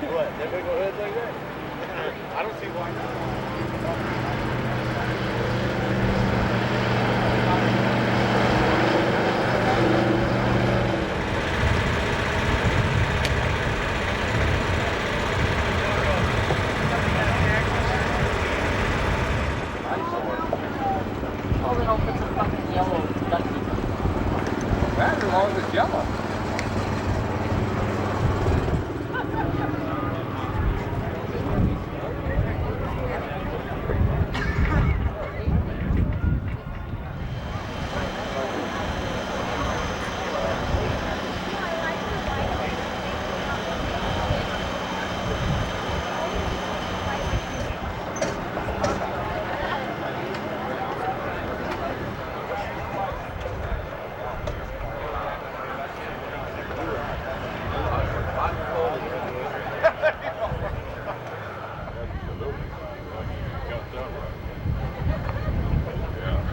What? They're gonna go ahead like that? I don't see why not. Oh, we don't put some fucking yellow ducky. That as long as it's yellow.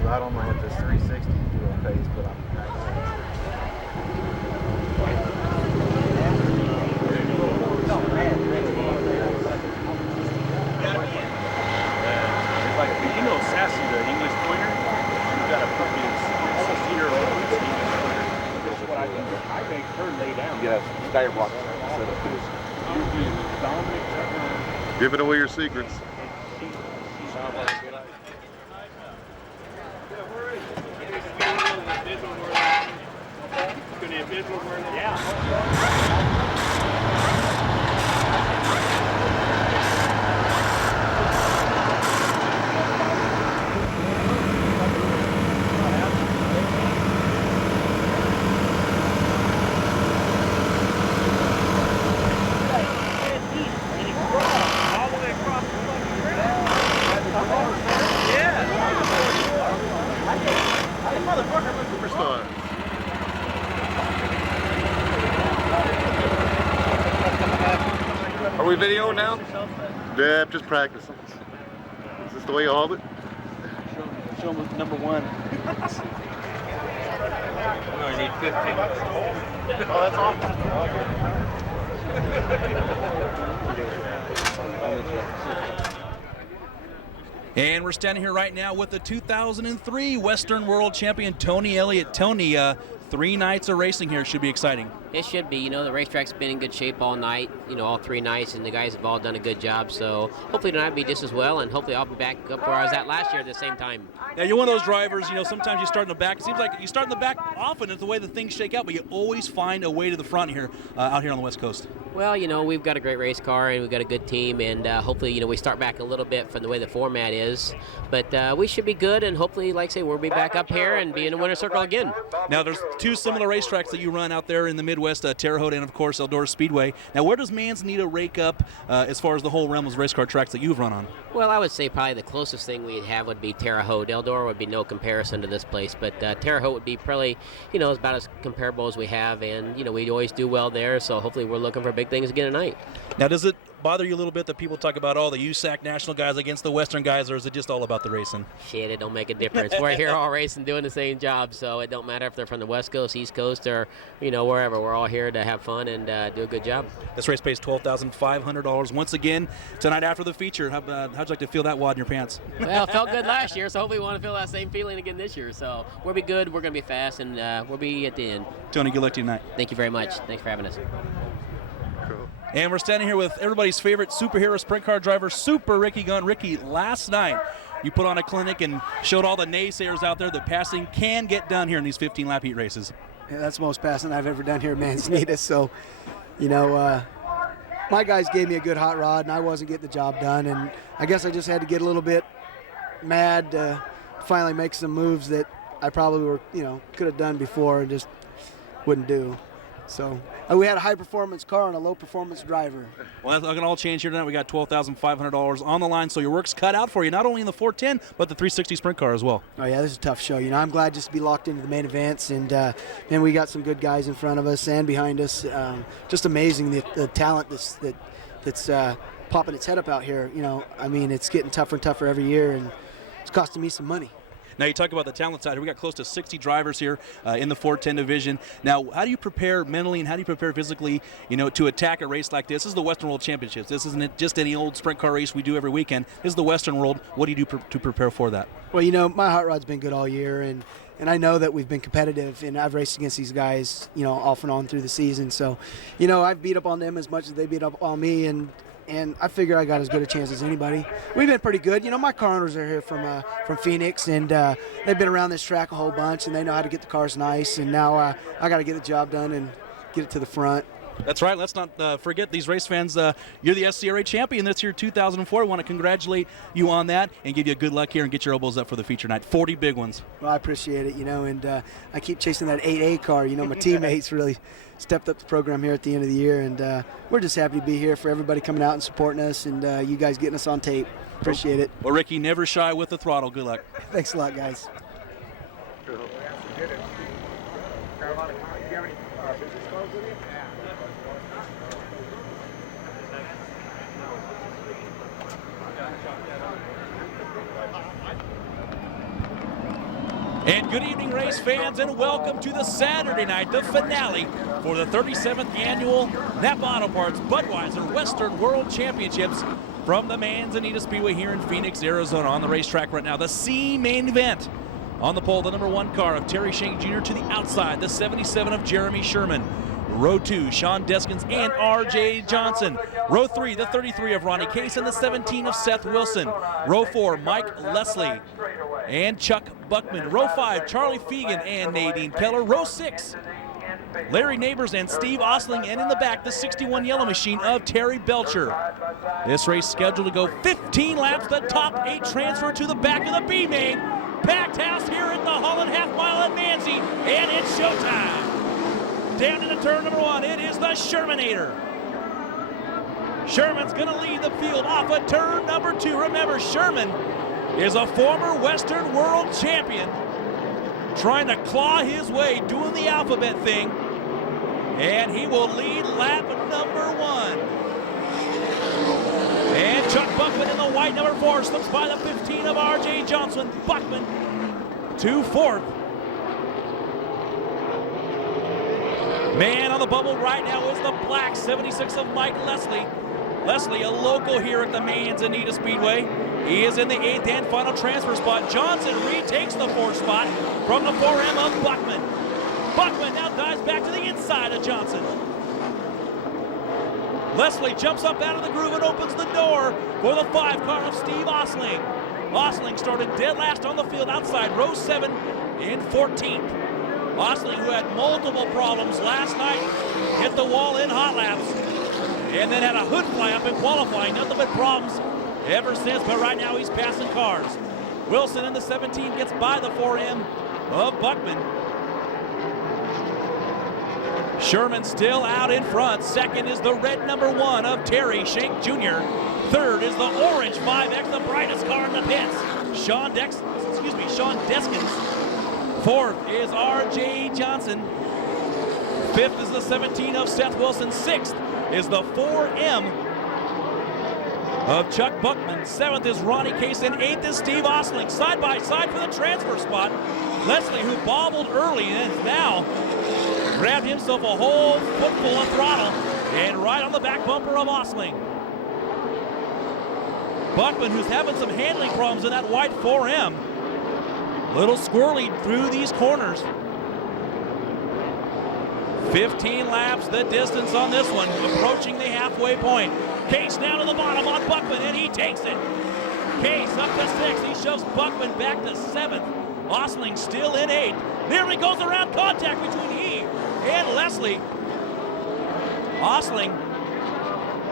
I don't know what this 360 deal pays, but I'm It's like, you know Sassy, the English pointer? You've got a puppy that's 6-year-old. It's an English pointer. That's what I do. I make her lay down. You get a skywalk set up. Giving away your secrets. Are we videoing now? Yeah, I'm just practicing. Is this the way you hold it? Show them number one. We only need 15. Oh, that's awesome. And we're standing here right now with the 2003 Western World Champion, Tony Elliott. Tony, 3 nights of racing here. Should be exciting. It should be. You know, the racetrack's been in good shape all night, all 3 nights, and the guys have all done a good job. So hopefully tonight will be just as well, and hopefully I'll be back up where I was at last year at the same time. Now, you're one of those drivers, sometimes you start in the back. It seems like you start in the back often. It's the way the things shake out, but you always find a way to the front here, out here on the West Coast. Well, we've got a great race car, and we've got a good team, and hopefully, we start back a little bit from the way the format is. But we should be good, and hopefully, like I say, we'll be back up here and be in the winner's circle again. Now, there's 2 similar racetracks that you run out there in the Midwest, Terre Haute and, of course, Eldora Speedway. Now, where does Manzanita rake up as far as the whole realm of race car tracks that you've run on? Well, I would say probably the closest thing we'd have would be Terre Haute. Eldora would be no comparison to this place, but Terre Haute would be probably, about as comparable as we have, and, we always do well there, so hopefully we're looking for big things again tonight. Now, does it bother you a little bit that people talk about all the USAC National guys against the Western guys, or is it just all about the racing? Shit, it don't make a difference. We're here all racing, doing the same job, so it don't matter if they're from the West Coast, East Coast, or, wherever. We're all here to have fun and do a good job. This race pays $12,500 once again tonight after the feature. How'd you like to feel that wad in your pants? Well, it felt good last year, so hopefully we want to feel that same feeling again this year. So we'll be good, we're going to be fast, and we'll be at the end. Tony, good luck to you tonight. Thank you very much. Thanks for having us. And we're standing here with everybody's favorite superhero sprint car driver, Super Ricky Gunn. Ricky, last night you put on a clinic and showed all the naysayers out there that passing can get done here in these 15-lap heat races. Yeah, that's the most passing I've ever done here at Manzanita. So, my guys gave me a good hot rod, and I wasn't getting the job done. And I guess I just had to get a little bit mad to finally make some moves that I probably could have done before and just wouldn't do. So we had a high-performance car and a low-performance driver. Well, that's going to all change here tonight. We got $12,500 on the line, so your work's cut out for you, not only in the 410, but the 360 sprint car as well. Oh, yeah, this is a tough show. I'm glad just to be locked into the main events, and we got some good guys in front of us and behind us. Just amazing the talent that's popping its head up out here. It's getting tougher and tougher every year, and it's costing me some money. Now, you talk about the talent side. We got close to 60 drivers here in the 410 division. Now, how do you prepare mentally and how do you prepare physically, to attack a race like this? This is the Western World Championships. This isn't just any old sprint car race we do every weekend. This is the Western World. What do you do to prepare for that? Well, my hot rod's been good all year, and I know that we've been competitive, and I've raced against these guys, off and on through the season. So, I've beat up on them as much as they beat up on me, and I figure I got as good a chance as anybody. We've been pretty good. My car owners are here from Phoenix, and they've been around this track a whole bunch, and they know how to get the cars nice. And now I got to get the job done and get it to the front. That's right. Let's not forget these race fans. You're the SCRA champion this year, 2004. I want to congratulate you on that and give you good luck here and get your elbows up for the feature night. 40 big ones. Well, I appreciate it, and I keep chasing that 8A car. My teammates really stepped up the program here at the end of the year, and we're just happy to be here for everybody coming out and supporting us, and you guys getting us on tape. Appreciate it. Well, Ricky, never shy with the throttle. Good luck. Thanks a lot, guys. And good evening, race fans, and welcome to the Saturday night, the finale for the 37th annual Napa Auto Parts Budweiser Western World Championships from the Manzanita Speedway here in Phoenix, Arizona. On the racetrack right now, the C main event. On the pole, the number 1 car of Terry Shank Jr. to the outside, the 77 of Jeremy Sherman. Row 2, Sean Deskins and R.J. Johnson. Row 3, the 33 of Ronnie Case and the 17 of Seth Wilson. Row 4, Mike Leslie and Chuck Buckman. Row 5, Charlie Fegan and Nadine Keller. Row 6, Larry Neighbors and Steve Osling. And in the back, the 61 Yellow Machine of Terry Belcher. This race scheduled to go 15 laps. The top 8 transfer to the back of the B main. Packed house here at the Holland Half Mile at Manzi, and it's showtime. Down into turn number 1, it is the Shermanator. Sherman's going to lead the field off of turn number 2. Remember, Sherman is a former Western World Champion trying to claw his way, doing the alphabet thing, and he will lead lap number 1. And Chuck Buckman in the white number 4 slips by the 15 of R.J. Johnson. Buckman to 4th. Man on the bubble right now is the black 76 of Mike Leslie. Leslie, a local here at the Manzanita Speedway. He is in the 8th and final transfer spot. Johnson retakes the 4th spot from the 4M of Buckman. Buckman now dives back to the inside of Johnson. Leslie jumps up out of the groove and opens the door for the 5 car of Steve Osling. Osling started dead last on the field outside row 7 in 14th. Osling, who had multiple problems last night, hit the wall in hot laps and then had a hood fly up in qualifying. Nothing but problems ever since, but right now he's passing cars. Wilson in the 17 gets by the 4M of Buckman. Sherman still out in front. Second is the red number 1 of Terry Shank Jr. Third is the orange 5X, the brightest car in the pits, Sean Deskins. 4th is R.J. Johnson. 5th is the 17 of Seth Wilson. 6th is the 4M of Chuck Buckman. 7th is Ronnie Case, and 8th is Steve Osling. Side by side for the transfer spot. Leslie, who bobbled early and has now grabbed himself a whole footful of throttle and right on the back bumper of Osling. Buckman, who's having some handling problems in that white 4M. Little squirrely through these corners. 15 laps the distance on this one, approaching the halfway point. Case down to the bottom on Buckman, and he takes it. Case up to 6th. He shoves Buckman back to 7th. Osling still in 8th. There he goes around contact between he and Leslie. Osling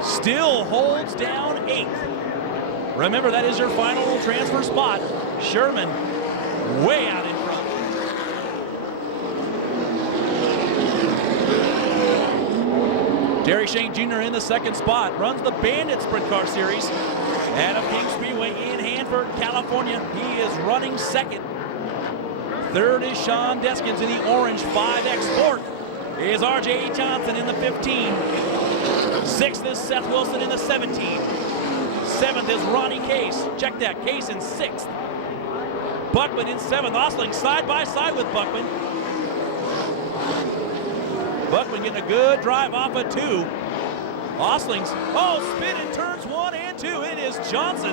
still holds down 8th. Remember, that is your final transfer spot. Sherman way out in front. Terry Shank Jr. in the 2nd spot. Runs the Bandit Sprint Car Series out of King Speedway in Hanford, California. He is running 2nd. 3rd is Sean Deskins in the orange 5X. 4th is R.J. Johnson in the 15. 6th is Seth Wilson in the 17. 7th is Ronnie Case. Check that, Case in 6th. Buckman in 7th. Osling side by side with Buckman. Buckman getting a good drive off of 2. Osling's, spin in turns 1 and 2. It is Johnson.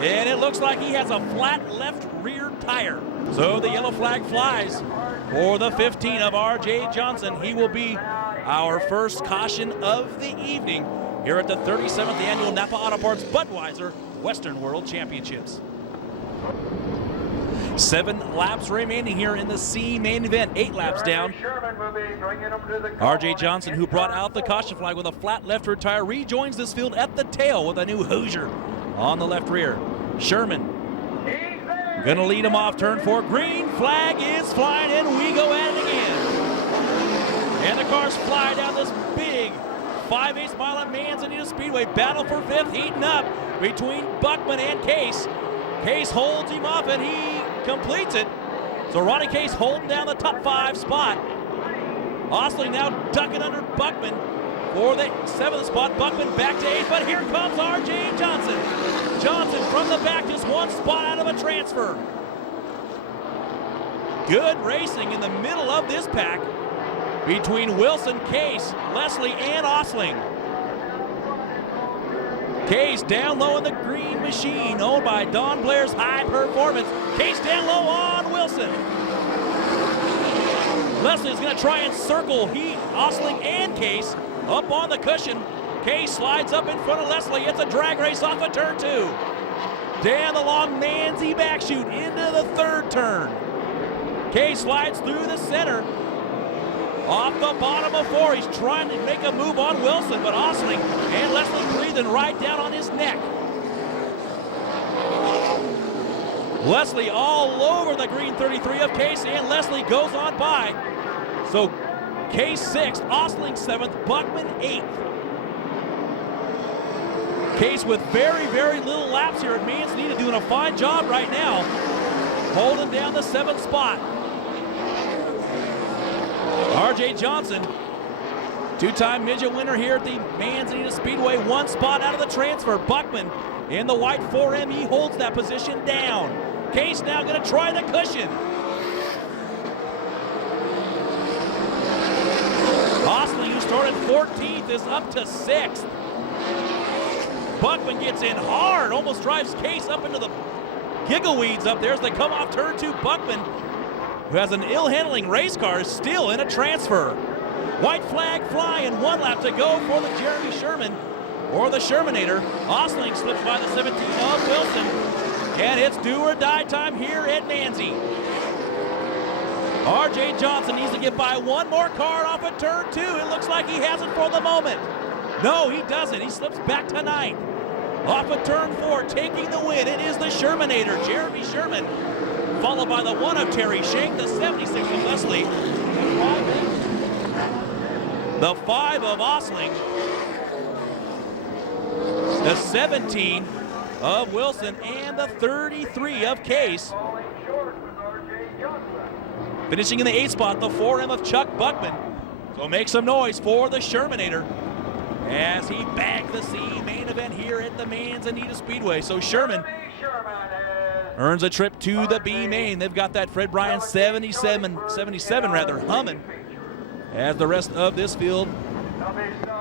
And it looks like he has a flat left rear tire. So the yellow flag flies for the 15 of R.J. Johnson. He will be our first caution of the evening here at the 37th Annual Napa Auto Parts Budweiser Western World Championships. 7 laps remaining here in the C main event. 8 laps down. R.J. Johnson, who brought out the caution flag with a flat left rear tire, rejoins this field at the tail with a new Hoosier on the left rear. Sherman gonna lead him off turn 4. Green flag is flying, and we go at it again. And the cars fly down this big 5/8 mile at Manzanita Speedway. Battle for 5th heating up between Buckman and Case. Case holds him off, and he completes it. So Ronnie Case holding down the top 5 spot. Osling now ducking under Buckman for the 7th spot. Buckman back to 8th, but here comes R.J. Johnson. Johnson from the back, just 1 spot out of a transfer. Good racing in the middle of this pack between Wilson, Case, Leslie, and Osling. Case down low in the green machine, owned by Don Blair's High Performance. Case down low on Wilson. Leslie is going to try and circle Osling and Case up on the cushion. Case slides up in front of Leslie. It's a drag race off of turn 2. Down the long Manzi backshoot into the 3rd turn. Case slides through the center. Off the bottom of 4, he's trying to make a move on Wilson, but Osling and Leslie breathing right down on his neck. Leslie all over the green 33 of Case, and Leslie goes on by. So Case 6th, Osling 7th, Buckman 8th. Case with very, very little laps here at Manzanita, doing a fine job right now, holding down the 7th spot. R.J. Johnson, 2-time midget winner here at the Manzanita Speedway, 1 spot out of the transfer. Buckman in the white 4M, he holds that position down. Case now going to try the cushion. Osling, who started 14th, is up to 6th. Buckman gets in hard, almost drives Case up into the gigaweeds up there as they come off turn 2. Buckman, who has an ill-handling race car, is still in a transfer. White flag flying, 1 lap to go for the Jeremy Sherman, or the Shermanator. Osling slips by the 17 of Wilson, and it's do or die time here at Manzi. R.J. Johnson needs to get by 1 more car off of turn 2. It looks like he has it for the moment. No, he doesn't. He slips back to 9th. Off of turn 4, taking the win, it is the Shermanator, Jeremy Sherman, followed by the 1 of Terry Shank, the 76 of Leslie, the 5 of Osling, the 17 of Wilson, and the 33 of Case. Finishing in the 8th spot, the 4M of Chuck Buckman. So make some noise for the Shermanator as he bagged the C main event here at the Manzanita Speedway. So Sherman earns a trip to the B main. They've got that Fred Bryan 77 humming as the rest of this field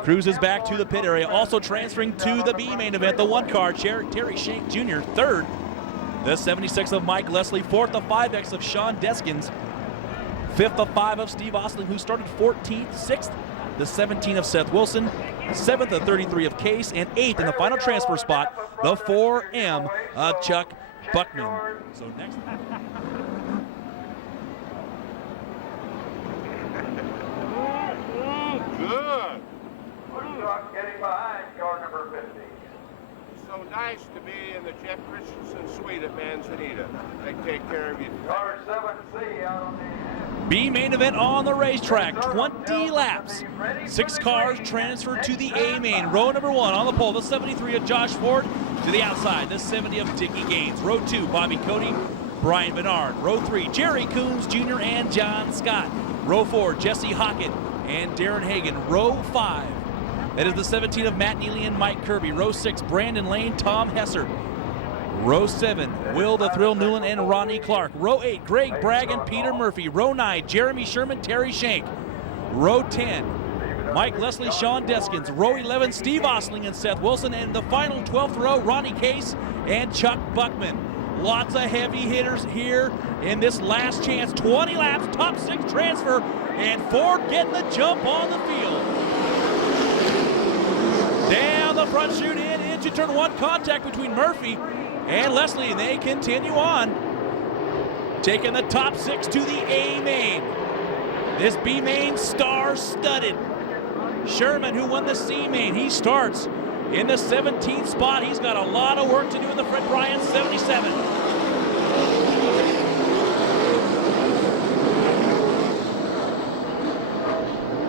cruises back to the pit area. Also transferring to the B main event, the 1 car, Terry Shank Jr., 3rd. The 76 of Mike Leslie, 4th, the 5X of Sean Deskins, 5th, the 5 of Steve Osling, who started 14th, 6th, the 17 of Seth Wilson, 7th, the 33 of Case, and 8th in the final transfer spot, the 4M of Chuck Buckman. So next. Good. Getting behind car number 50. So nice to be in the Jeff Christensen suite at Manzanita. They take care of you. Car 7C out on the B main event on the racetrack, 20 laps. 6 cars transferred to the A main. Row number 1 on the pole, the 73 of Josh Ford to the outside, the 70 of Dickie Gaines. Row 2, Bobby Cody, Brian Bernard. Row 3, Jerry Coons Jr. and John Scott. Row 4, Jesse Hockett and Darren Hagan. Row 5, that is the 17 of Matt Neely and Mike Kirby. Row 6, Brandon Lane, Tom Hesser. Row 7, Will the Thrill Newland and Ronnie Clark. Row 8, Greg Bragg and Peter Murphy. Row 9, Jeremy Sherman, Terry Shank. Row 10, Mike Leslie, Sean Deskins. Row 11, Steve Osling and Seth Wilson. And the final 12th row, Ronnie Case and Chuck Buckman. Lots of heavy hitters here in this last chance. 20 laps, top 6 transfer, and Ford getting the jump on the field. Down the front chute into turn 1, contact between Murphy and Leslie, and they continue on. Taking the top 6 to the A main. This B main star-studded. Sherman, who won the C main, he starts in the 17th spot. He's got a lot of work to do in the Fred Bryan 77.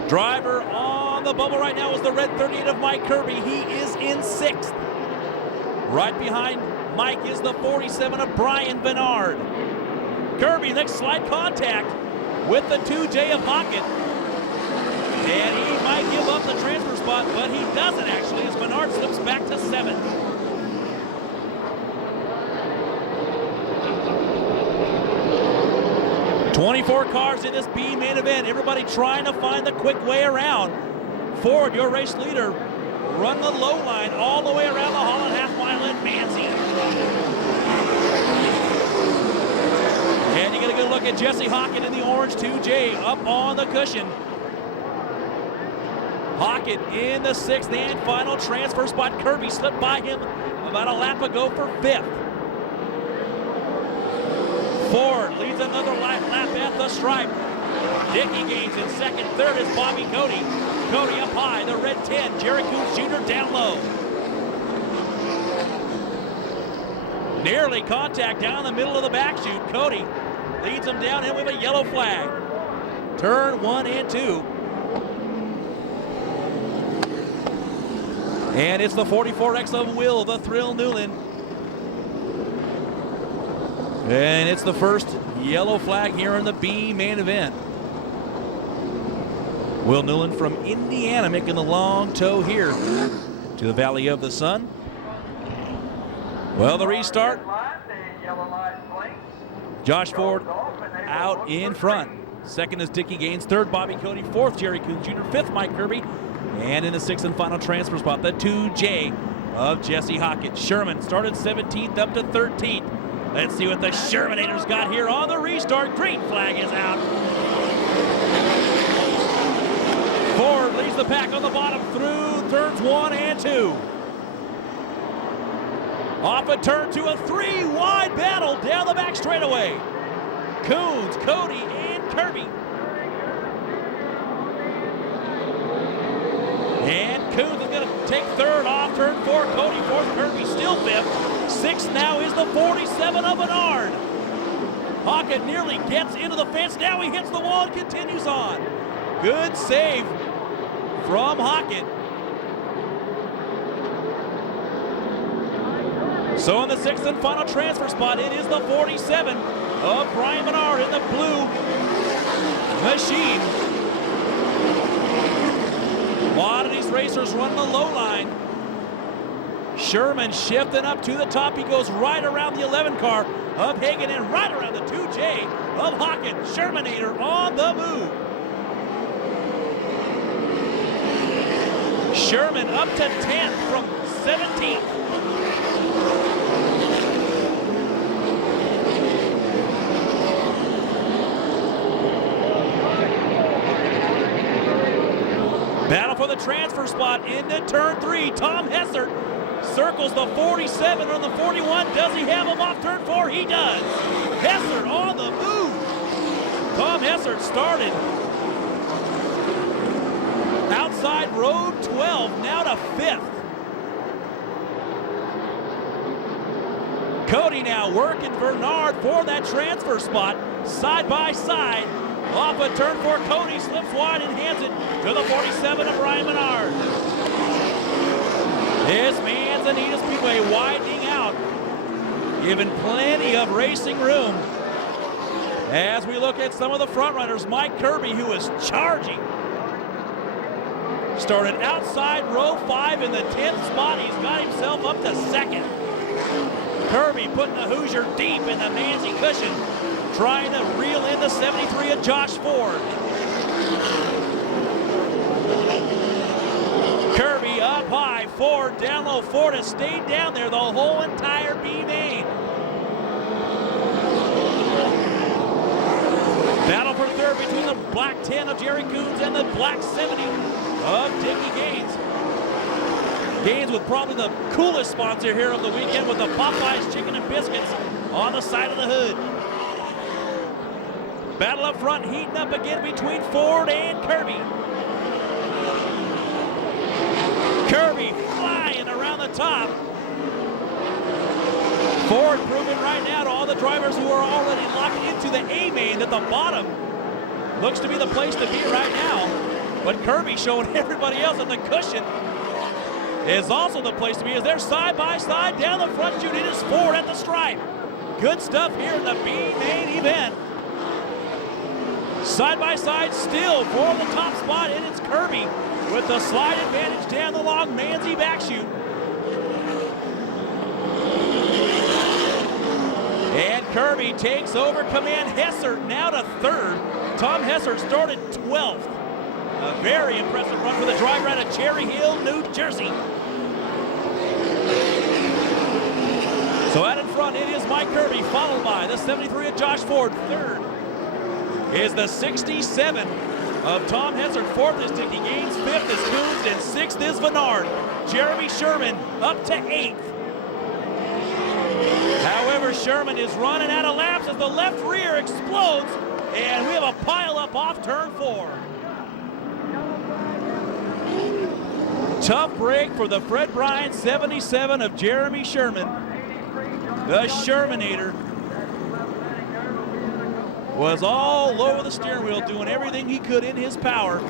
Driver on the bubble right now is the red 38 of Mike Kirby. He is in 6th. Right behind Mike is the 47 of Brian Bernard. Kirby, next slide contact with the 2J of Hockett. And he might give up the transfer spot, but he doesn't actually, as Bernard slips back to 7th. "24 cars in this B main event. Everybody trying to find the quick way around. Ford, your race leader, run the low line all the way around the Holland half mile in Manzi. And you get a good look at Jesse Hockett in the orange 2J up on the cushion. Hockett in the 6th and final transfer spot. Kirby slipped by him about a lap ago for 5th. Ford leads another lap at the stripe. Dickey Gaines in 2nd. 3rd is Bobby Cody. Cody up high, the red 10. Jerry Coons Jr. down low. Nearly contact down the middle of the back chute. Cody leads him down, and we have a yellow flag. Turn 1 and 2. And it's the 44X of Will the Thrill Newland. And it's the first yellow flag here in the B main event. Will Newland from Indiana making the long tow here to the Valley of the Sun. Well, the restart. Josh Ford out in front. 2nd is Dickey Gaines. 3rd, Bobby Cody. 4th, Jerry Coons Jr. 5th, Mike Kirby. And in the 6th and final transfer spot, the 2J of Jesse Hockett. Sherman started 17th up to 13th. Let's see what the Shermanators got here on the restart. Green flag is out. Ford leads the pack on the bottom through turns 1 and 2. Off a turn 2, a 3-wide battle down the back straightaway. Coons, Cody, and Kirby. And Coons is going to take 3rd off turn 4. Cody 4th, Kirby still 5th. 6th now is the 47 of Bernard. Hockett nearly gets into the fence. Now he hits the wall and continues on. Good save from Hockett. So in the 6th and final transfer spot, it is the 47 of Brian Bernard in the blue machine. A lot of these racers run the low line. Sherman shifting up to the top. He goes right around the 11 car of Hagen and right around the 2J of Hockett. Shermanator on the move. Sherman up to 10th from 17th. Battle for the transfer spot into turn 3. Tom Hessert circles the 47 on the 41. Does he have him off turn 4? He does. Hessert on the move. Tom Hessert started outside row 12, now to 5th. Cody now working Bernard for that transfer spot, side by side. Off a turn 4, Cody slips wide and hands it to the 47 of Brian Bernard. This Manzanita Speedway widening out, giving plenty of racing room. As we look at some of the front runners, Mike Kirby, who is charging, started outside row 5 in the 10th spot. He's got himself up to 2nd. Kirby putting the Hoosier deep in the Manzi cushion, trying to reel in the 73 of Josh Ford. Kirby up high, Ford down low. Ford has stayed down there the whole entire B main. Battle for third between the black 10 of Jerry Coons and the black 70 of Dickie Gaines. Gaines with probably the coolest sponsor here of the weekend with the Popeyes Chicken and Biscuits on the side of the hood. Battle up front, heating up again between Ford and Kirby. Kirby flying around the top. Ford proving right now to all the drivers who are already locked into the A main that the bottom looks to be the place to be right now. But Kirby showing everybody else that the cushion is also the place to be as they're side by side down the front chute. It is Ford at the stripe. Good stuff here in the B main event. Side by side still for the top spot, and it's Kirby with the slide advantage down the long Manzi back chute. And Kirby takes over command. Hessert now to third. Tom Hessert started 12th. A very impressive run for the driver out of Cherry Hill, New Jersey. So out in front, it is Mike Kirby, followed by the 73 of Josh Ford. Third is the 67 of Tom Hessert. Fourth is Dickie Gaines. Fifth is Coons. And sixth is Vennard. Jeremy Sherman up to 8th. However, Sherman is running out of laps as the left rear explodes, and we have a pileup off turn 4. Tough break for the Fred Bryant 77 of Jeremy Sherman. The Shermanator was all over the steering wheel, doing everything he could in his power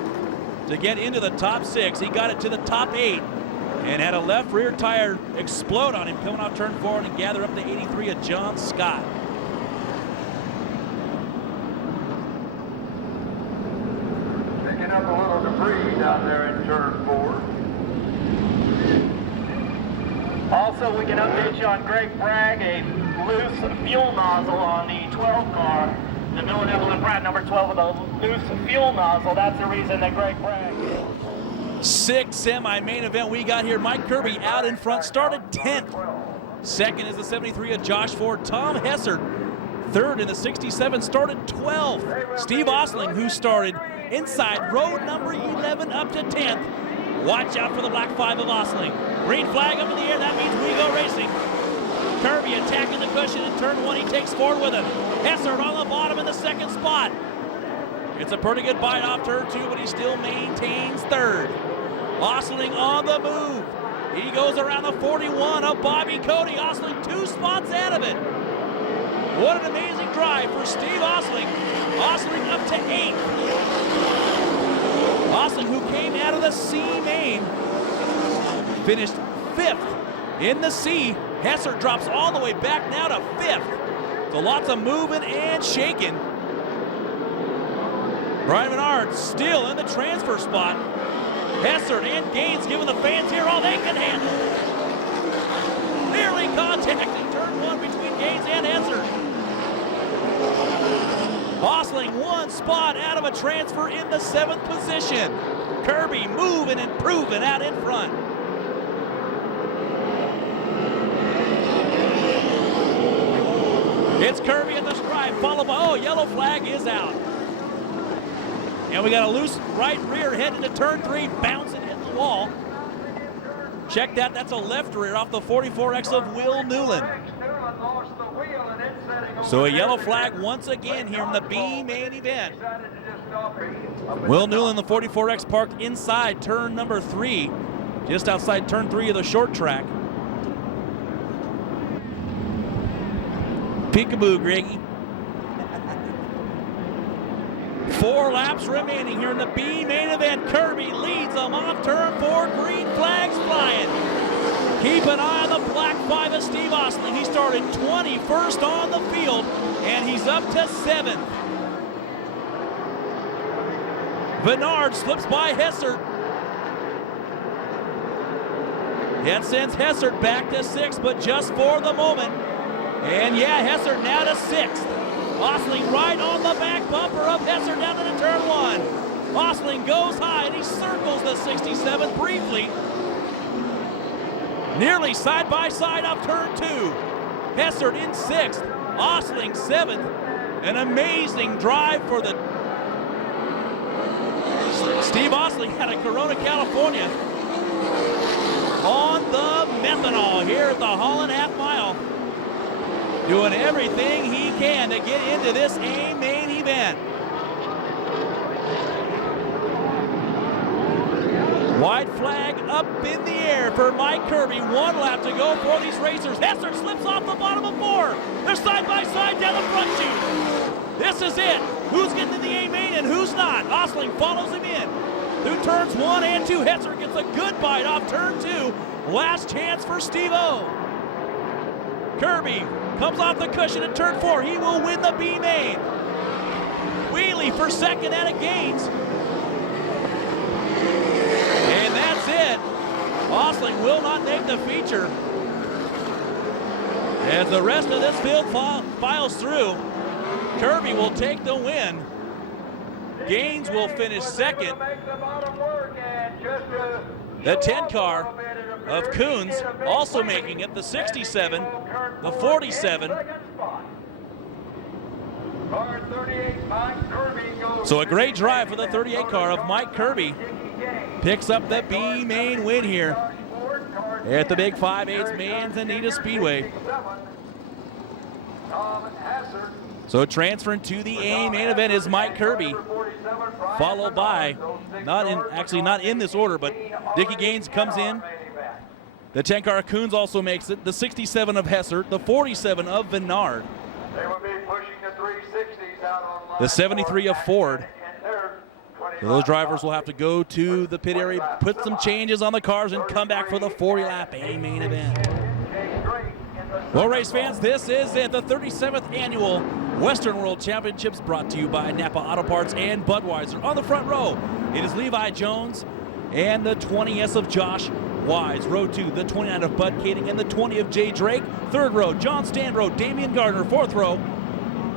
to get into the top 6. He got it to the top 8. And had a left rear tire explode on him coming off turn 4 and gather up the 83 of John Scott. Picking up a little debris down there in turn 4. Also, we can update you on Greg Bragg, a loose fuel nozzle on the 12 car. The Miller Evelyn Pratt number 12 with a loose fuel nozzle. That's the reason that Greg Bragg. 6th semi-main event we got here. Mike Kirby out in front, started 10th. Second is the 73 of Josh Ford. Tom Hessert, third in the 67, started 12th. Steve Osling, who started inside row number 11 up to 10th. Watch out for the black 5 of Osling. Green flag up in the air, that means we go racing. Kirby attacking the cushion in turn 1, he takes Ford with him. Hessert on the bottom in the second spot. It's a pretty good bite off turn 2, but he still maintains third. Osling on the move. He goes around the 41 of Bobby Cody. Osling 2 spots out of it. What an amazing drive for Steve Osling. Osling up to 8th. Osling, who came out of the C main, finished 5th in the C. Hessert drops all the way back now to 5th. So lots of moving and shaking. Brian Menard still in the transfer spot. Hessert and Gaines giving the fans here all they can handle. Nearly contact in turn 1 between Gaines and Hessert. Osling 1 spot out of a transfer in the 7th position. Kirby moving and proving out in front. It's Kirby at the stripe, followed by, yellow flag is out. And we got a loose right rear heading to turn 3, bouncing hit the wall. Check that, that's a left rear off the 44X of Will Newland. So a yellow flag once again here in the B main event. Will Newland, the 44X, parked inside turn number 3, just outside turn 3 of the short track. Peekaboo, Greggy. 4 laps remaining here in the B main event. Kirby leads them off turn 4. Green flags flying. Keep an eye on the black 5 of Steve Osling. He started 21st on the field, and he's up to 7th. Vennard slips by Hessert. It sends Hessert back to 6th, but just for the moment. And yeah, Hessert now to 6th. Osling right on the back bumper of Hessert down to the turn 1. Osling goes high and he circles the 67 briefly. Nearly side by side up turn 2. Hessert in 6th, Osling 7th. An amazing drive for the Steve Osling out of Corona, California. On the methanol here at the Holland Half Mile. Doing everything he can to get into this A main event. White flag up in the air for Mike Kirby. 1 lap to go for these racers. Hessert slips off the bottom of 4. They're side by side down the front chute. This is it. Who's getting to the A main and who's not? Osling follows him in. Through turns 1 and 2. Hessert gets a good bite off turn 2. Last chance for Steve-O. Kirby comes off the cushion at turn 4. He will win the B main. Wheelie for second out of Gaines. And that's it. Osling will not make the feature. As the rest of this field files through, Kirby will take the win. Gaines will finish second. The 10 car of Coons also making it, the 67, the 47. So a great drive for the 38 car of Mike Kirby. Picks up the B main win here at the Big 5/8 Manzanita Speedway. So transferring to the A main event is Mike Kirby, followed by, not in this order, but Dickie Gaines comes in. The 10 car of Coons also makes it. The 67 of Hessert, the 47 of Vinard. The 73 of Ford. So those drivers will have to go to the pit area, put some changes on the cars, and come back for the 40-lap A main event. Well, race fans, this is it, the 37th annual Western World Championships, brought to you by Napa Auto Parts and Budweiser. On the front row, it is Levi Jones and the 20S of Josh Wise. Row 2, the 29 of Bud Kading and the 20 of Jay Drake. Third row, John Stanbro, Damian Gardner. Fourth row,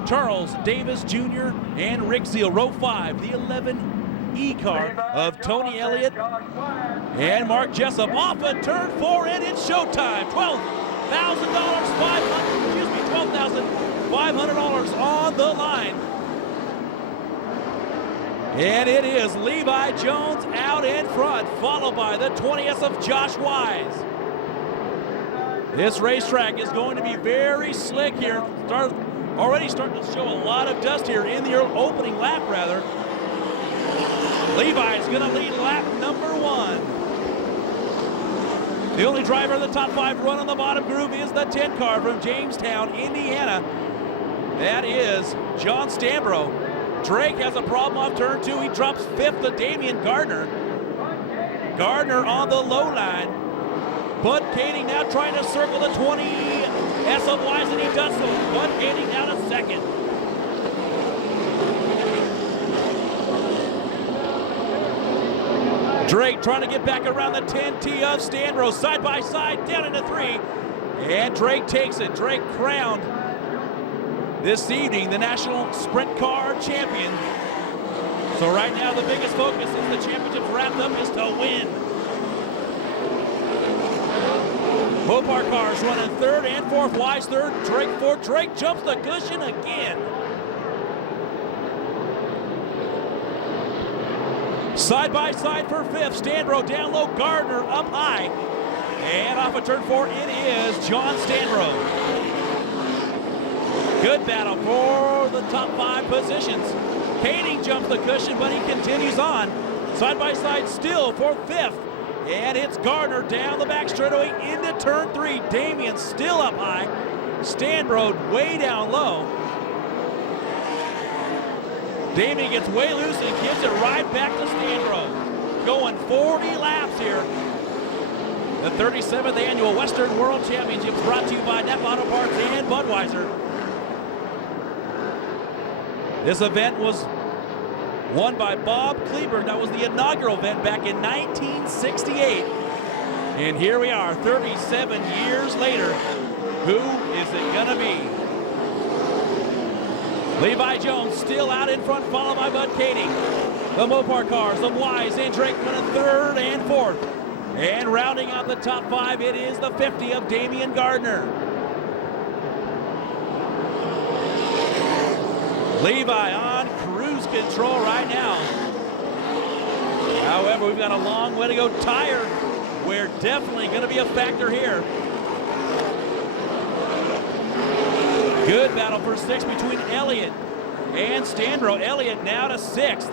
Charles Davis Jr. and Rick Zeal. Row 5, the 11 car of Tony Elliott and Mark Jessup. Off at turn 4, and it's showtime. $12,500 on the line. And it is Levi Jones out in front, followed by the 20S of Josh Wise. This racetrack is going to be very slick here. Already starting to show a lot of dust here in the opening lap, rather. Levi is going to lead lap number 1. The only driver in the top 5 run on the bottom groove is the 10 car from Jamestown, Indiana. That is John Stanbro. Drake has a problem off turn 2. He drops 5th to Damian Gardner. Gardner on the low line. Bud Kading now trying to circle the 20 S of Wise, and he does so. Bud Kading now to 2nd. Drake trying to get back around the 10T of Stanbro, side by side, down into 3. And Drake takes it. Drake crowned this evening the National Sprint Car Champion. So right now the biggest focus as the championship's wrapped up is to win. Both our cars running 3rd and 4th. Wise 3rd, Drake 4th. Drake jumps the cushion again. Side by side for 5th. Stanbro down low, Gardner up high. And off of turn 4, it is John Stanbro. Good battle for the top 5 positions. Kading jumps the cushion, but he continues on. Side by side still for 5th. And it's Gardner down the back straightaway into turn 3. Damian still up high. Stanbro way down low. Damian gets way loose and gives it right back to Stanbro. Going 40 laps here. The 37th annual Western World Championships, brought to you by Napa Auto Parts and Budweiser. This event was won by Bob Kleber. That was the inaugural event back in 1968. And here we are, 37 years later. Who is it gonna be? Levi Jones still out in front, followed by Bud Kading. The Mopar cars, the Wise and Drake running third and fourth. And rounding out the top 5, it is the 50 of Damian Gardner. Levi on cruise control right now. However, we've got a long way to go. Tire, we're definitely going to be a factor here. Good battle for 6th between Elliott and Stanbro. Elliott now to 6th.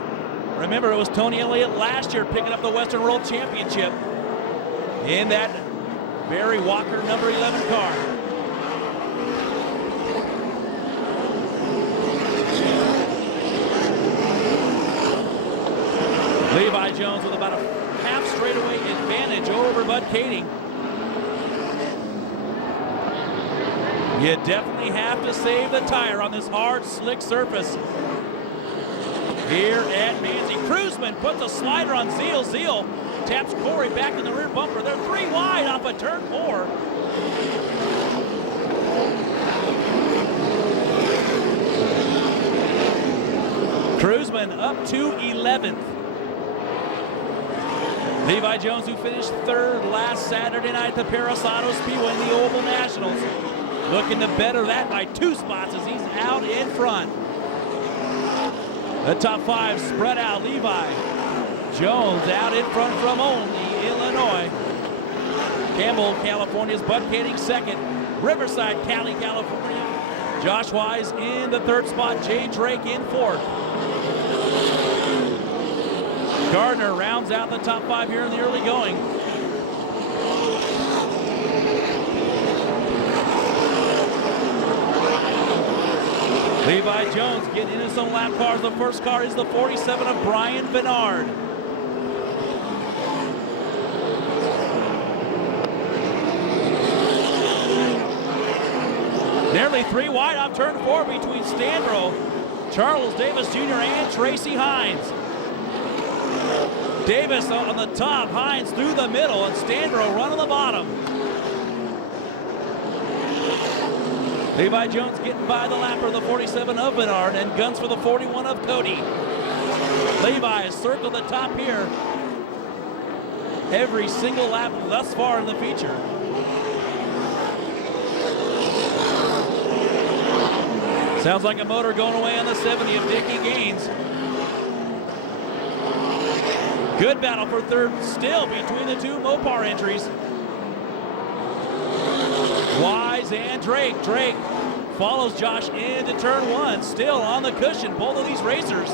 Remember, it was Tony Elliott last year picking up the Western World Championship in that Barry Walker number 11 car. Levi Jones with about a half straightaway advantage over Bud Kading. You definitely have to save the tire on this hard, slick surface. Here at Manzi, Cruzman puts a slider on Zeal. Zeal taps Corey back in the rear bumper. They're 3 wide off of turn 4. Cruzman up to 11th. Levi Jones, who finished 3rd last Saturday night at the Parasado Speedway in the Oval Nationals, looking to better that by 2 spots as he's out in front. The top 5 spread out. Levi Jones out in front from only Illinois. Campbell, California's Bud Kading 2nd. Riverside, Cali, California. Josh Wise in the 3rd spot. Jay Drake in 4th. Gardner rounds out the top 5 here in the early going. Levi Jones getting into some lap cars. The first car is the 47 of Brian Bernard. Nearly 3 wide off turn 4 between Stanbro, Charles Davis Jr. and Tracy Hines. Davis on the top, Hines through the middle, and Stanbro running the bottom. Levi Jones getting by the lapper, the 47 of Bernard, and guns for the 41 of Cody. Levi has circled the top here every single lap thus far in the feature. Sounds like a motor going away on the 70 of Dickie Gaines. Good battle for 3rd still between the 2 Mopar entries. Wise and Drake. Drake follows Josh into turn 1, still on the cushion, both of these racers.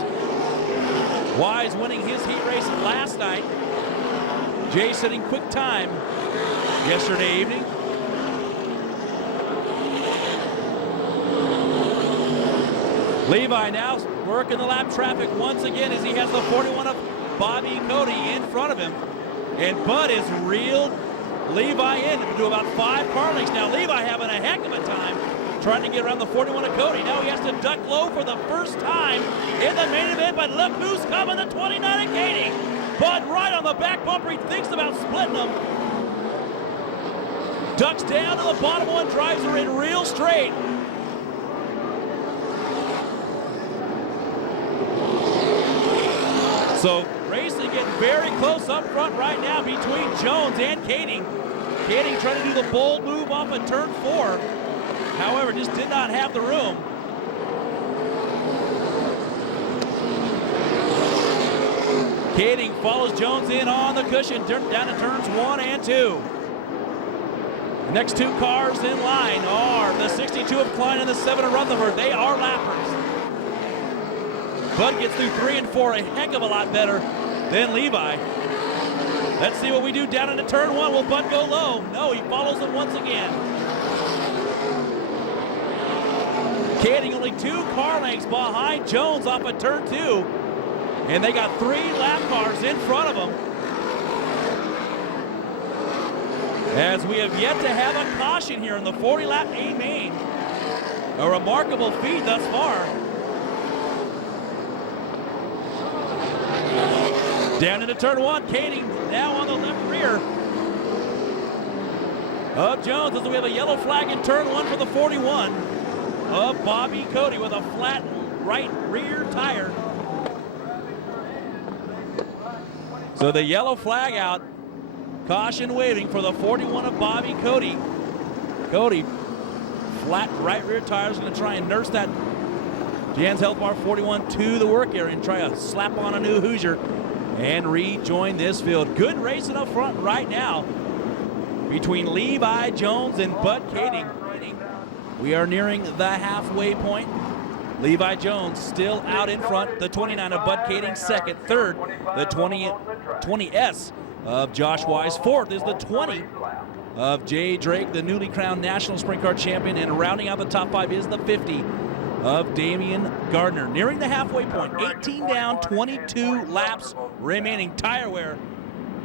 Wise winning his heat race last night. Jay setting quick time yesterday evening. Levi now working the lap traffic once again as he has the 41 of Bobby Cody in front of him. And Bud is reeled Levi in to do about 5 car lengths. Now Levi having a heck of a time trying to get around the 41 of Cody. Now he has to duck low for the first time in the main event, but look who's coming, the 29 of Kading. Bud right on the back bumper, he thinks about splitting them. Ducks down to the bottom one, drives her in real straight. So racing getting very close up front right now between Jones and Kading. Kading trying to do the bold move off of turn 4. However, just did not have the room. Kading follows Jones in on the cushion down to turns 1 and 2. The next 2 cars in line are the 62 of Klein and the 7 of Rutherford. They are lappers. Bud gets through 3 and 4 a heck of a lot better than Levi. Let's see what we do down into turn 1. Will Bud go low? No, he follows them once again. Kading only 2 car lengths behind Jones off of turn 2. And they got 3 lap cars in front of them. As we have yet to have a caution here in the 40 lap A main. A remarkable feat thus far. Down into turn 1, Kading now on the left rear. of Jones as we have a yellow flag in turn 1 for the 41 of Bobby Cody with a flat right rear tire. So the yellow flag out. Caution waving for the 41 of Bobby Cody. Cody, flat right rear tire, is going to try and nurse that Jan's Health Bar 41 to the work area and try to slap on a new Hoosier and rejoin this field. Good racing up front right now between Levi Jones and Bud Kading. We are nearing the halfway point. Levi Jones still out in front. The 29 of Bud Kading second. Third, the 20S of Josh Wise. Fourth is the 20 of Jay Drake, the newly crowned National Sprint Car Champion. And rounding out the top 5 is the 50 of Damian Gardner. Nearing the halfway point. 18 down, 22 laps remaining. Tire wear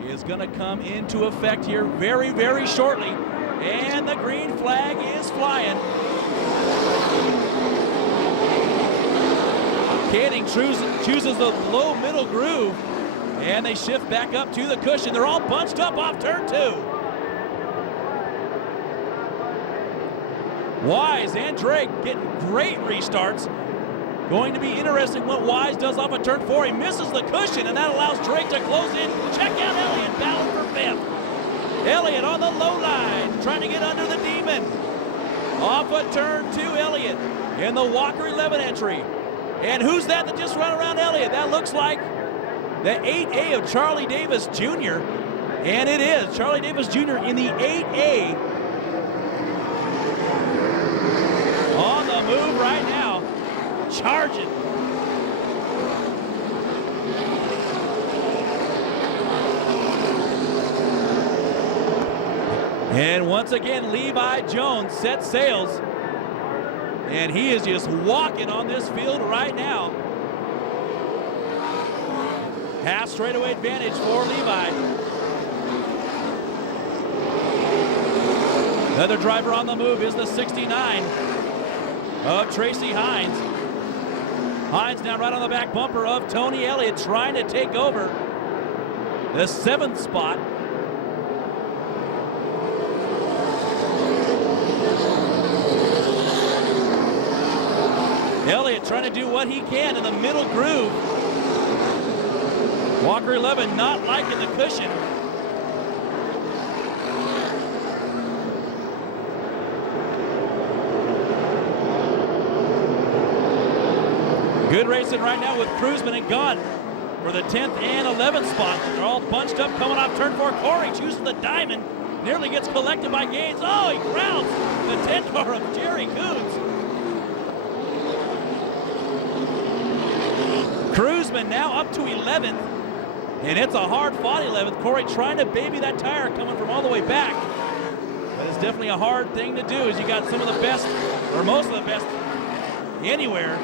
is going to come into effect here very, very shortly. And the green flag is flying. Kading chooses the low middle groove, and they shift back up to the cushion. They're all bunched up off turn 2. Wise and Drake getting great restarts. Going to be interesting what Wise does off of turn 4. He misses the cushion, and that allows Drake to close in. Check out Elliott, battling for 5th. Elliott on the low line, trying to get under the Demon. Off of turn 2, Elliott in the Walker 11 entry. And who's that just ran around Elliott? That looks like the 8A of Charlie Davis Jr. And it is Charlie Davis Jr. in the 8A. On the move right now. Charging. And once again, Levi Jones sets sails. And he is just walking on this field right now. Half straightaway advantage for Levi. Another driver on the move is the 69 of Tracy Hines. Hines now right on the back bumper of Tony Elliott, trying to take over the 7th spot. Elliott trying to do what he can in the middle groove. Walker 11 not liking the cushion. Good racing right now with Cruzman and Gunn for the 10th and 11th spot. They're all bunched up coming off turn 4. Corey chooses the diamond. Nearly gets collected by Gaines. Oh, he grounds the 10 car of Jerry Coons. Cruzman now up to 11th, and it's a hard-fought 11th. Corey trying to baby that tire coming from all the way back. But it's definitely a hard thing to do as you got some of the best, or most of the best, anywhere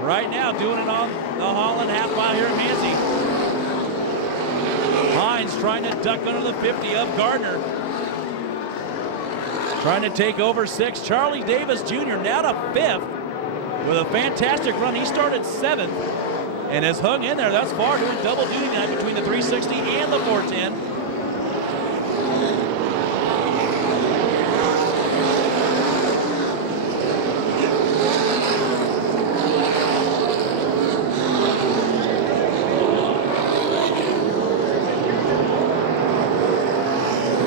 right now doing it on the Holland half mile here at Manzi. Hines trying to duck under the 50 of Gardner. Trying to take over 6. Charlie Davis Jr. now to 5th with a fantastic run. He started 7th. And has hung in there thus far, doing double duty tonight between the 360 and the 410.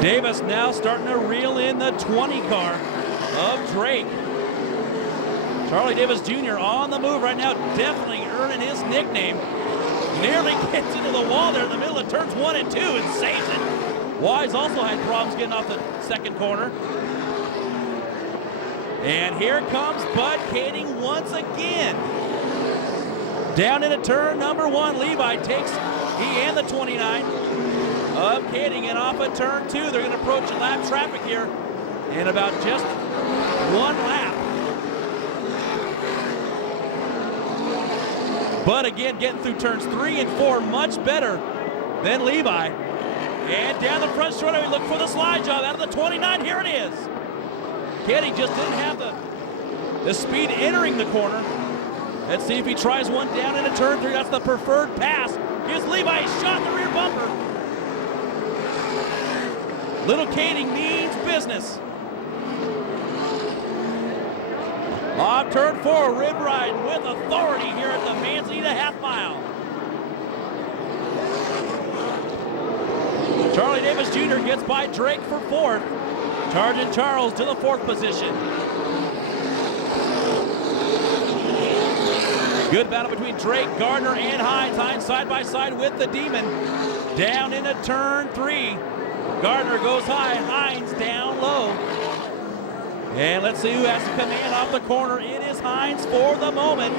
Davis now starting to reel in the 20 car of Drake. Charlie Davis Jr. on the move right now, definitely earning his nickname. Nearly gets into the wall there in the middle of turns 1 and 2 and saves it. Wise also had problems getting off the second corner. And here comes Bud Kading once again. Down into turn number 1, Levi takes he and the 29 of Kading, and off of turn 2, they're going to approach lap traffic here in about just 1 lap. But again, getting through turns 3 and 4 much better than Levi. And down the front straightaway, we look for the slide job out of the 29. Here it is. Kading just didn't have the speed entering the corner. Let's see if he tries one down into turn 3. That's the preferred pass. Gives Levi a shot in the rear bumper. Little Kading means business. On turn 4, Rib Ride with authority here at the Manzanita half mile. Charlie Davis Jr. gets by Drake for 4th. Sergeant Charles to the 4th position. Good battle between Drake, Gardner, and Hines. Hines side by side with the Demon. Down into turn 3. Gardner goes high, Hines down low. And let's see who has to come in off the corner. It is Hines for the moment.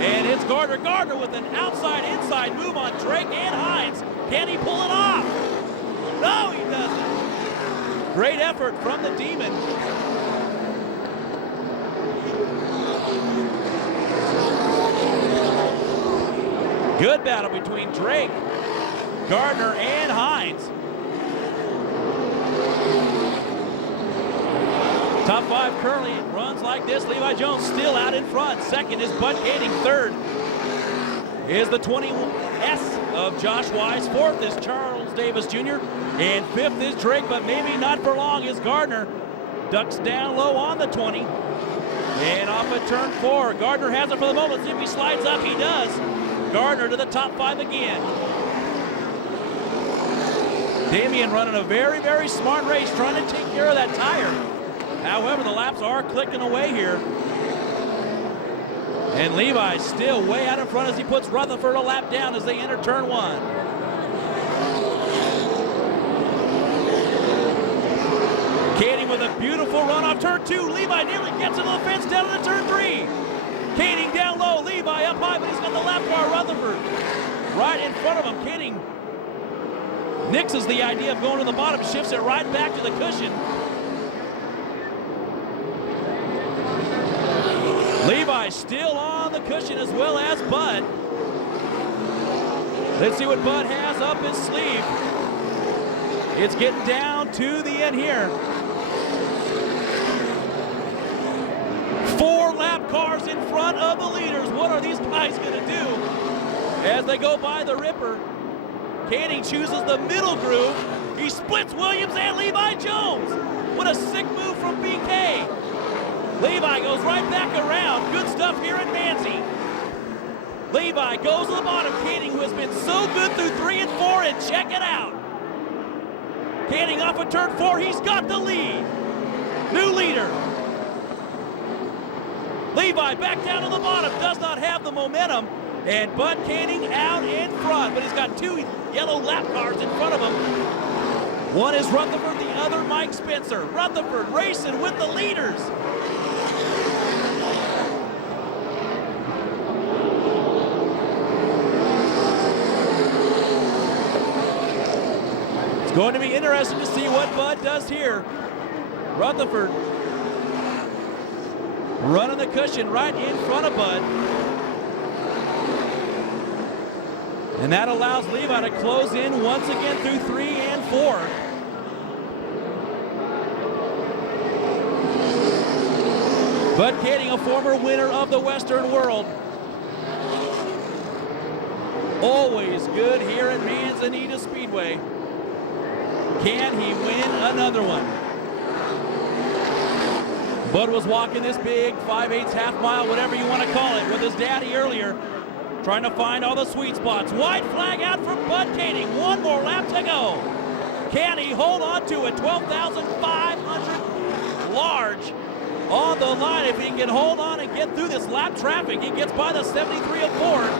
And it's Gardner. Gardner with an outside-inside move on Drake and Hines. Can he pull it off? No, he doesn't. Great effort from the Demon. Good battle between Drake, Gardner, and Hines. Top 5 currently runs like this. Levi Jones still out in front. Second is Bud Kading. Third is the 20S of Josh Wise. Fourth is Charles Davis Jr. And fifth is Drake, but maybe not for long, is Gardner. Ducks down low on the 20. And off at turn 4. Gardner has it for the moment. See if he slides up. He does. Gardner to the top 5 again. Damian running a very, very smart race, trying to take care of that tire. However, the laps are clicking away here. And Levi still way out in front as he puts Rutherford a lap down as they enter turn 1. Kading with a beautiful run off turn 2. Levi nearly gets into the fence down into turn 3. Kading down low, Levi up high, but he's got the lap car, Rutherford right in front of him. Kading nixes the idea of going to the bottom, shifts it right back to the cushion. Levi still on the cushion as well as Bud. Let's see what Bud has up his sleeve. It's getting down to the end here. 4 lap cars in front of the leaders. What are these guys going to do as they go by the Ripper? Kading chooses the middle groove. He splits Williams and Levi Jones. What a sick move from BK. Levi goes right back around. Good stuff here in Manzi. Levi goes to the bottom. Kading, who has been so good through 3 and 4, and check it out. Kading off of turn 4. He's got the lead. New leader. Levi back down to the bottom. Does not have the momentum. And Bud Kading out in front. But he's got 2 yellow lap cars in front of him. One is Rutherford, the other Mike Spencer. Rutherford racing with the leaders. It's going to be interesting to see what Bud does here. Rutherford running the cushion right in front of Bud. And that allows Levi to close in once again through 3 and 4. Bud Kading, a former winner of the Western World. Always good here at Manzanita Speedway. Can he win another one? Bud was walking this big 5/8 half mile, whatever you want to call it, with his daddy earlier, trying to find all the sweet spots. White flag out from Bud Kading. 1 more lap to go. Can he hold on to it? 12,500 large on the line. If he can hold on and get through this lap traffic, he gets by the 73 of Ford.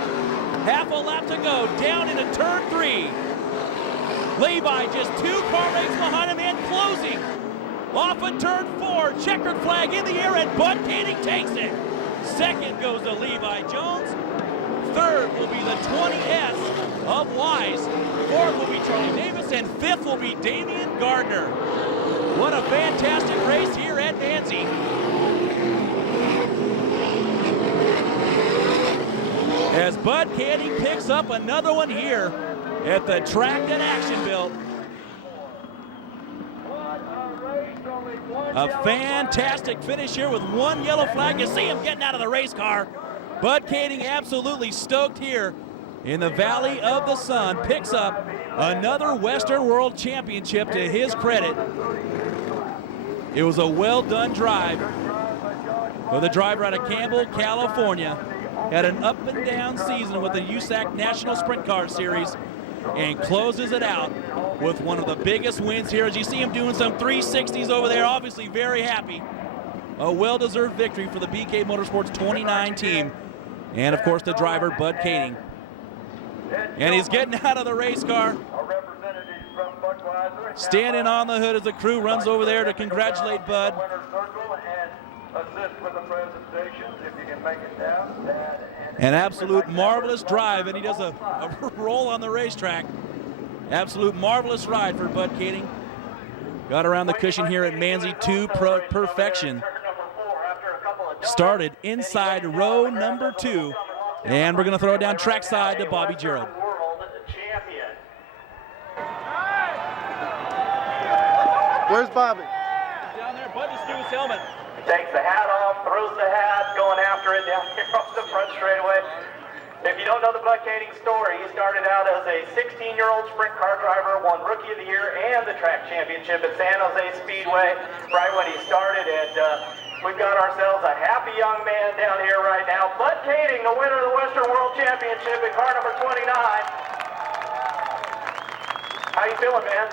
Half a lap to go, down into turn 3. Levi just 2 car lengths behind him and closing. Off of turn 4, checkered flag in the air, and Bud Kading takes it. Second goes to Levi Jones. Third will be the 20S of Wise. Fourth will be Charlie Davis, and fifth will be Damian Gardner. What a fantastic race here at Manzi. As Bud Kading picks up another one here at the track that Action built. A fantastic finish here with 1 yellow flag. You see him getting out of the race car. Bud Kading absolutely stoked here in the Valley of the Sun. Picks up Another Western World Championship to his credit. It was a well-done drive for the driver out of Campbell, California. Had an up-and-down season with the USAC National Sprint Car Series and closes it out with one of the biggest wins here. As you see him doing some 360s over there, obviously very happy. A well-deserved victory for the BK Motorsports 29 team. And, of course, the driver, Bud Kading. And he's getting out of the race car. Standing on the hood as the crew runs over there to congratulate Bud. An absolute marvelous drive, and he does a roll on the racetrack. Absolute marvelous ride for Bud Kading. Got around the cushion here at Manzi to perfection. Started inside row number 2, and we're going to throw it down trackside to Bobby Gerald. Where's Bobby? Down there, Bud just threw his helmet. Takes the hat off, throws the hat, going after it down here off the front straightaway. If you don't know the Bud Kading story, he started out as a 16-year-old sprint car driver, won Rookie of the Year and the track championship at San Jose Speedway right when he started. And we've got ourselves a happy young man down here right now. Bud Kading, the winner of the Western World Championship in car number 29. How you feeling, man?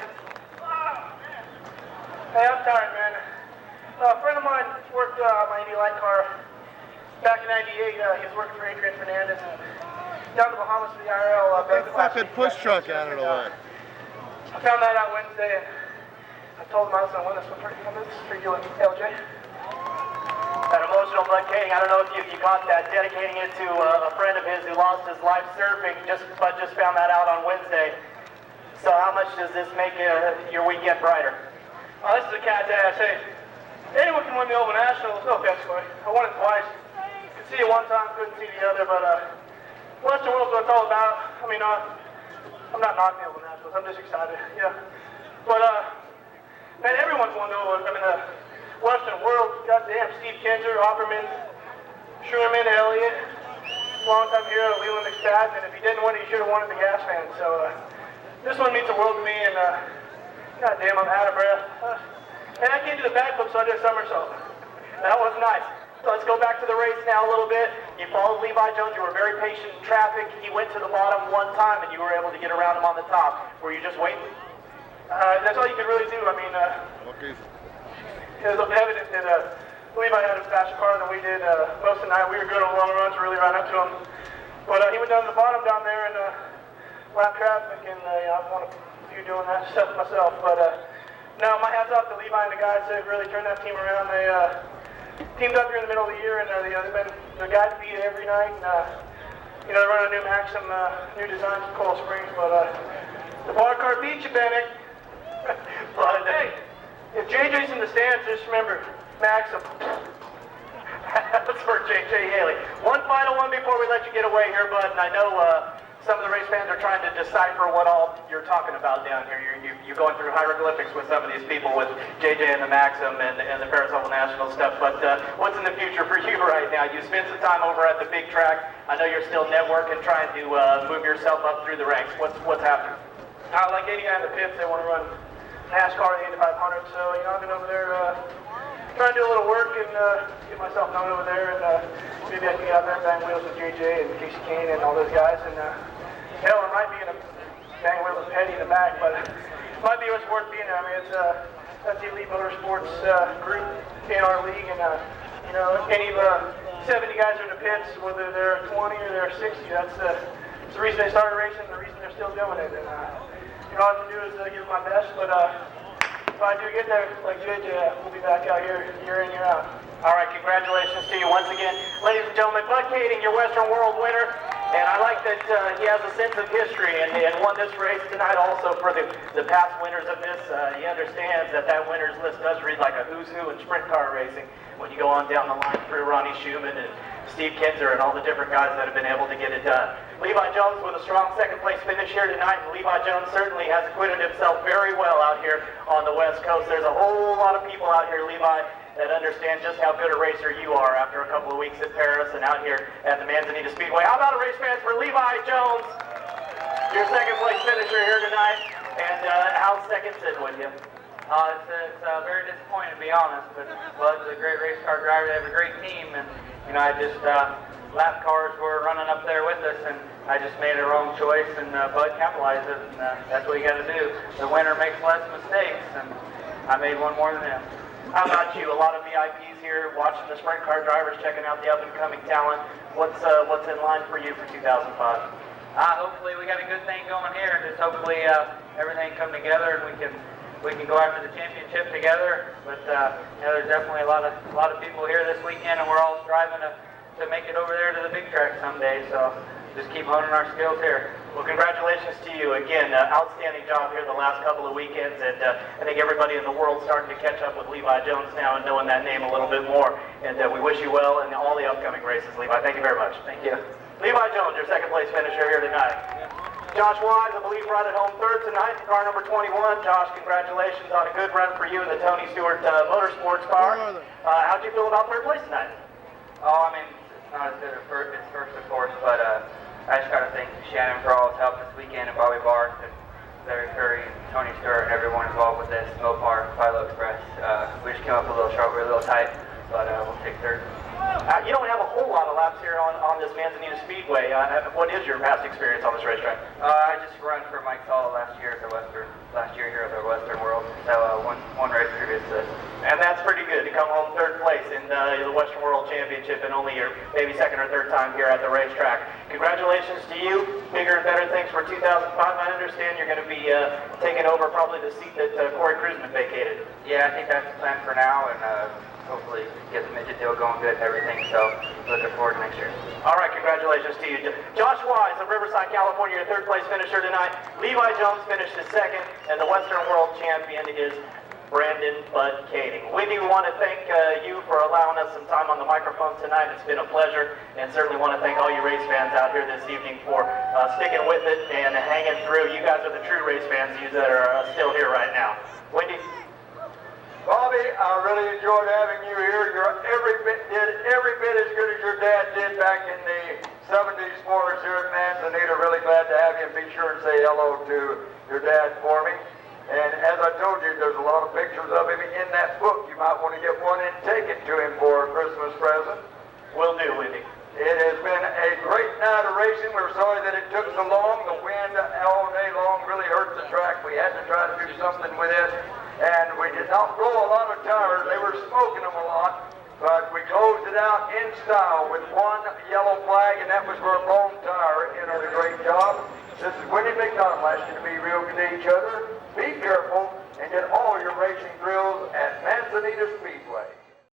Hey, I'm tired, man. A friend of mine worked my Indy Light car back in '98. He was working for Adrian Fernandez and down to the Bahamas for the IRL. That fucking push truck out of the way. I found that out Wednesday, and I told him I was going to win this one for you and LJ. An emotional Bud Kading. I don't know if you caught that, dedicating it to a friend of his who lost his life surfing. Bud just found that out on Wednesday. So how much does this make your weekend brighter? Oh, this is a cat's ass. Hey, anyone can win the Oval Nationals. No offense, boy. I won it twice. Could see it one time, couldn't see the other, but Western World's what it's all about. I mean, I'm not knocking the Oval Nationals. I'm just excited. Yeah. But, man, everyone's won the Oval. I mean, the Western World, goddamn, Steve Kinzer, Opperman, Schuerman, Elliott, long-time hero, Leland McSpadden, and if he didn't win it, he should have won it, the gas man. So, this one means the world to me, and, goddamn, I'm out of breath. And I can't do the backflip, so I did a somersault. That was nice. So let's go back to the race now a little bit. You followed Levi Jones. You were very patient in traffic. He went to the bottom one time, and you were able to get around him on the top. Were you just waiting? That's all you could really do. I mean, it was evident that Levi had a faster car than we did most of the night. We were good on long runs, really ran up to him. But he went down to the bottom down there and lap traffic, and I want to do doing that stuff myself. But no, my hat's off to Levi and the guys that really turned that team around. They teamed up here in the middle of the year, and they've been the guys beat every night. And, they run a new Maxim, new designs from Coral Springs. But the bar car beat you, Bennett. But hey, if JJ's in the stands, just remember Maxim. That's for JJ Haley. One final one before we let you get away here, bud. And I know some of the race fans are trying to decipher what all you're talking about down here. You're going through hieroglyphics with some of these people, with JJ and the Maxim and the Paris Oval National stuff. But what's in the future for you right now? You spent some time over at the big track. I know you're still networking, trying to move yourself up through the ranks. What's happening? Like 80 guys in the pits, they want to run NASCAR at the 8500. So I've been over there trying to do a little work and get myself known over there. And maybe I can get out there and bang wheels with JJ and Casey Kane and all those guys. And hell, I might be in a bang wheel with Petty in the back, but it might be worth being there. I mean, that's the Elite Motorsports group in our league, and any of the 70 guys in the pits, whether they're 20 or they're 60, that's the reason they started racing, the reason they're still doing it. And all I have to do is give it my best, but if I do get there, like JJ, we'll be back out here year in, year out. All right, congratulations to you once again. Ladies and gentlemen, Bud Kading, your Western World winner. And I like that he has a sense of history and won this race tonight also for the past winners of this. He understands that winner's list does read like a who's who in sprint car racing when you go on down the line through Ronnie Schumann and Steve Kinzer and all the different guys that have been able to get it done. Levi Jones with a strong second place finish here tonight, and Levi Jones certainly has acquitted himself very well out here on the West Coast. There's a whole lot of people out here, Levi, that understand just how good a racer you are after a couple of weeks at Paris and out here at the Manzanita Speedway. How about a race fans for Levi Jones? your second place finisher here tonight, and how's second sitting with you? It's very disappointing to be honest, but Bud's a great race car driver. They have a great team, and I just lap cars were running up there with us, and I just made a wrong choice, and Bud capitalized it, and that's what you got to do. The winner makes less mistakes, and I made one more than him. How about you? A lot of VIPs here watching the sprint car drivers, checking out the up-and-coming talent. What's in line for you for 2005? Hopefully we got a good thing going here. Just hopefully everything come together, and we can go after the championship together. But there's definitely a lot of people here this weekend, and we're all striving to make it over there to the big track someday. So just keep honing our skills here. Well, congratulations to you again. Outstanding job here the last couple of weekends, and I think everybody in the world starting to catch up with Levi Jones now and knowing that name a little bit more. And we wish you well in all the upcoming races, Levi. Thank you very much. Thank you. Levi Jones, your second place finisher here tonight. Josh Wise, I believe, right at home third tonight, car number 21. Josh, congratulations on a good run for you in the Tony Stewart Motorsports car. How'd you feel about third place tonight? Oh, I mean, it's not as good as first, of course, but I just got to thank Shannon for all his help this weekend, and Bobby Barth, and Larry Curry, and Tony Stewart, and everyone involved with this. Mopar, Philo Express. We just came up a little short, we were a little tight, but we'll take third. You don't have a whole lot of laps here on this Manzanita Speedway. What is your past experience on this racetrack? I just run for Mike Saul last year here at the Western World, so one race previous to this. And that's pretty good to come home third place in the Western World Championship and only your maybe second or third time here at the racetrack. Congratulations to you. Bigger and better things for 2005. I understand you're going to be taking over probably the seat that Corey Cruzman vacated. Yeah, I think that's the plan for now, and hopefully get the midget deal going good and everything, so looking forward to next year. All right, congratulations to you. Josh Wise of Riverside, California, your third place finisher tonight. Levi Jones finished his second, and the Western World Champion is Brandon Bud Kading. Wendy, we want to thank you for allowing us some time on the microphone tonight. It's been a pleasure, and certainly want to thank all you race fans out here this evening for sticking with it and hanging through. You guys are the true race fans, you that are still here right now. Wendy? Bobby, I really enjoyed having you here. You're every bit as good as your dad did back in the 70s for us here at Manzanita. Really glad to have you, and be sure and say hello to your dad for me. And as I told you, there's a lot of pictures of him in that book. You might want to get one and take it to him for a Christmas present. Will do, Wendy. It has been a great night of racing. We're sorry that it took so long. The wind all day long really hurt the track. We had to try to do something with it. And we did not blow a lot of tires. They were smoking them a lot. But we closed it out in style with one yellow flag, and that was for a blown tire. You did a great job. This is Wendy McDonald asking you to be real good to each other. Be careful and get all your racing drills at Manzanita Speedway.